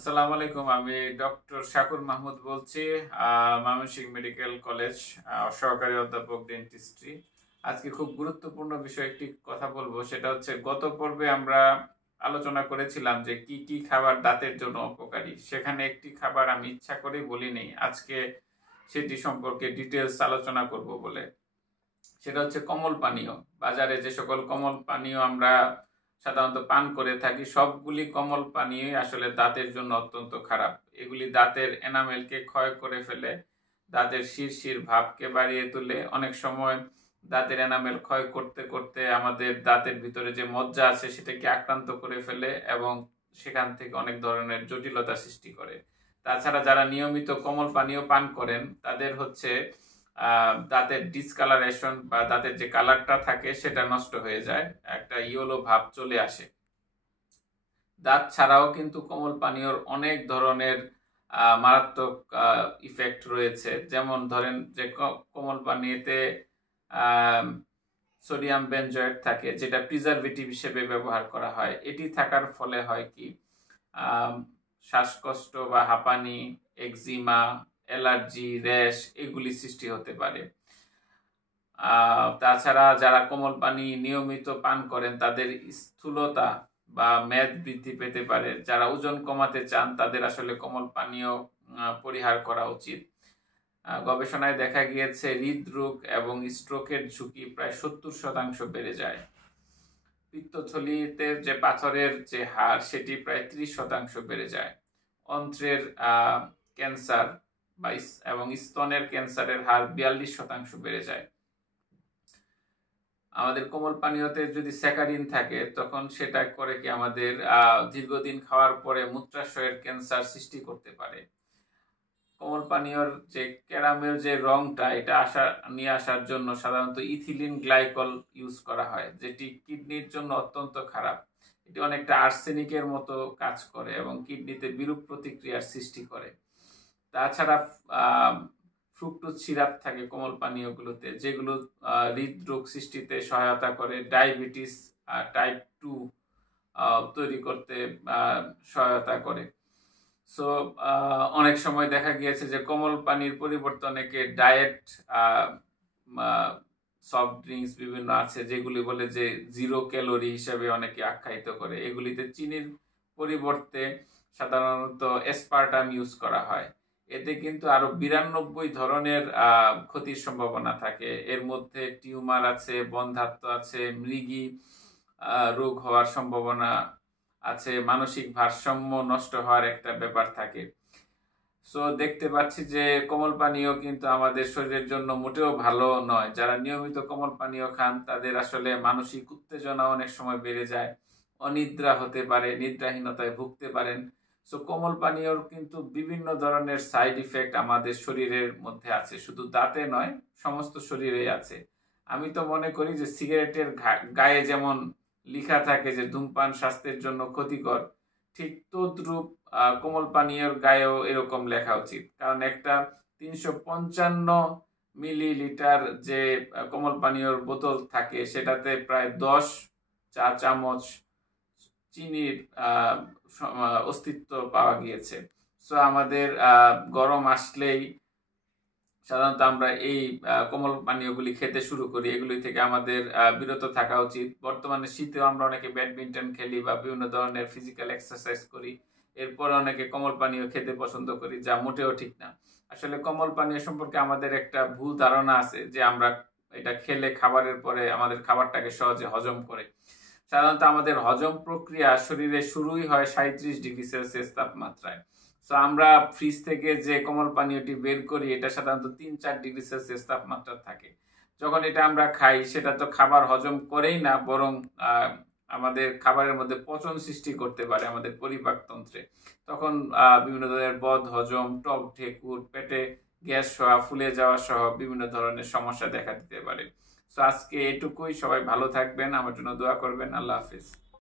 আসসালামু আলাইকুম। আমি ডক্টর শাকুর মাহমুদ বলছি, ময়মনসিংহ মেডিকেল কলেজ, সহকারী অধ্যাপক ডেন্টিস্ট্রি। আজকে খুব গুরুত্বপূর্ণ বিষয় একটি কথা বলবো, সেটা হচ্ছে গত পর্বে আমরা আলোচনা করেছিলাম যে কি কি খাবার দাঁতের জন্য উপকারী। সেখানে একটি খাবার আমি ইচ্ছা করেই বলিনি আজকে সেটি সম্পর্কে ডিটেলস আলোচনা করব বলে। সেটা হচ্ছে কমল পানীয়। বাজারে যে সকল কমল পানীয় আমরা সাধারণত পান করে থাকি, সবগুলি কমল পানীয় আসলে দাঁতের জন্য অত্যন্ত খারাপ। এগুলি দাঁতের এনামেলকে ক্ষয় করে ফেলে, দাঁতের শিরশির ভাবকে বাড়িয়ে তোলে। অনেক সময় দাঁতের এনামেল ক্ষয় করতে করতে আমাদের দাঁতের ভিতরে যে মজ্জা আছে সেটাকে আক্রান্ত করে ফেলে এবং সেখান থেকে অনেক ধরনের জটিলতা সৃষ্টি করে। তাছাড়া যারা নিয়মিত কমল পানীয় পান করেন তাদের হচ্ছে দাঁতের ডিসকালারেশন বা দাঁতের যে কালারটা থাকে সেটা নষ্ট হয়ে যায়, একটা ইয়েলো ভাব চলে আসে। দাঁত ছাড়াও কিন্তু কোমল পানীয়র অনেক ধরনের মারাত্মক ইফেক্ট রয়েছে। যেমন ধরেন যে কোমল পানীয়তে সোডিয়াম বেনজয়েট থাকে, যেটা প্রিজারভেটিভ হিসেবে ব্যবহার করা হয়। এটি থাকার ফলে হয় কি, শ্বাসকষ্ট বা হাঁপানি, একজিমা, অ্যালার্জি, র্যাশ এগুলি সৃষ্টি হতে পারে। তাছাড়া যারা কোমল পানি নিয়মিত পান করেন তাদের স্থূলতা বা মেদ বৃদ্ধি পেতে পারে। যারা ওজন কমাতে চান তাদের আসলে কোমল পানীয় পরিহার করা উচিত। গবেষণায় দেখা গিয়েছে হৃদরোগ এবং স্ট্রোকের ঝুঁকি প্রায় 70% বেড়ে যায়। পিত্তথলিতে যে পাথরের যে হার সেটি প্রায় 30% বেড়ে যায়। অন্ত্রের ক্যান্সার এবং স্তনের ক্যান্সারের হার 42% বেড়ে যায়। আমাদের কোমল পানীয়তে যদি স্যাকারিন থাকে তখন সেটা করে কি আমাদের দীর্ঘদিন খাওয়ার পরে মূত্রাশয়ের ক্যান্সার সৃষ্টি করতে পারে। কোমল পানীয়র যে ক্যারামেল যে রংটা এটা নিয়ে আসার জন্য সাধারণত ইথিলিন গ্লাইকল ইউজ করা হয়, যেটি কিডনির জন্য অত্যন্ত খারাপ। এটি অনেকটা আর্সেনিকের মতো কাজ করে এবং কিডনিতে বিরূপ প্রতিক্রিয়ার সৃষ্টি করে। তাছাড়া ফ্রুক্টোজ সিরাপ থাকে কোমল পানীয়গুলোতে, যেগুলো হৃদরোগ সৃষ্টিতে সহায়তা করে, ডায়াবেটিস টাইপ 2 তৈরি করতে সহায়তা করে। সো অনেক সময় দেখা গিয়েছে যে কোমল পানির পরিবর্তে অনেকে ডায়েট সফট ড্রিঙ্কস বিভিন্ন আছে যেগুলি বলে যে 0 ক্যালোরি হিসেবে অনেকে আখ্যায়িত করে। এগুলিতে চিনির পরিবর্তে সাধারণত অ্যাসপার্টাম ইউজ করা হয়। এতে কিন্তু আরো 92 ধরনের ক্ষতির সম্ভাবনা থাকে। এর মধ্যে টিউমার আছে, বন্ধ্যাত্ব আছে, মৃগী রোগ হওয়ার সম্ভাবনা আছে, মানসিক ভারসাম্য নষ্ট হওয়ার একটা ব্যাপার থাকে। সো দেখতে পাচ্ছি যে কোমল পানীয় কিন্তু আমাদের শরীরের জন্য মোটেও ভালো নয়। যারা নিয়মিত কোমল পানীয় খান তাদের আসলে মানসিক উত্তেজনা অনেক সময় বেড়ে যায়, অনিদ্রা হতে পারে, নিদ্রাহীনতায় ভুগতে পারেন। সো কোমল পানীয়র কিন্তু বিভিন্ন ধরনের সাইড ইফেক্ট আমাদের শরীরের মধ্যে আছে, শুধু দাঁতে নয়, সমস্ত শরীরেই আছে। আমি তো মনে করি যে সিগারেটের গায়ে যেমন লেখা থাকে যে ধূমপান স্বাস্থ্যের জন্য ক্ষতিকর, ঠিক তদ্রূপ কোমল পানীয়র গায়েও এরকম লেখা উচিত। কারণ একটা 355 মিলিলিটার যে কোমল পানীয়র বোতল থাকে সেটাতে প্রায় 10 চা চামচ চিনির অস্তিত্ব পাওয়া গিয়েছে। সো আমাদের গরম আসলেই সাধারণত আমরা এই কোমল পানীয়গুলি খেতে শুরু করি। এগুলি থেকে আমাদের বিরত থাকা উচিত। বর্তমানে শীতেও আমরা অনেকে ব্যাডমিন্টন খেলি বা বিভিন্ন ধরনের ফিজিক্যাল এক্সারসাইজ করি, এরপর অনেকে কোমল পানীয় খেতে পছন্দ করি, যা মোটেও ঠিক না। আসলে কোমল পানীয় সম্পর্কে আমাদের একটা ভুল ধারণা আছে যে আমরা এটা খেলে খাবারের পরে আমাদের খাবারটাকে সহজে হজম করে। সাধারণত আমাদের হজম প্রক্রিয়া শরীরে শুরুই হয় 37°C তাপমাত্রায়। তো আমরা ফ্রিজ থেকে যে কোমল পানীয়টি বের করি এটা সাধারণত 3-4°C তাপমাত্রা থাকে। যখন এটা আমরা খাই সেটা তো খাবার হজম করেই না, বরং আমাদের খাবারের মধ্যে পচন সৃষ্টি করতে পারে আমাদের পরিপাকতন্ত্রে। তখন বিভিন্ন ধরনের বদ হজম, টক ঢেকুর, পেটে গ্যাস হওয়া, ফুলে যাওয়া সহ বিভিন্ন ধরনের সমস্যা দেখা দিতে পারে। তো আজকে এটুকুই। সবাই ভালো থাকবেন, আমার জন্য দোয়া করবেন। আল্লাহ হাফিজ।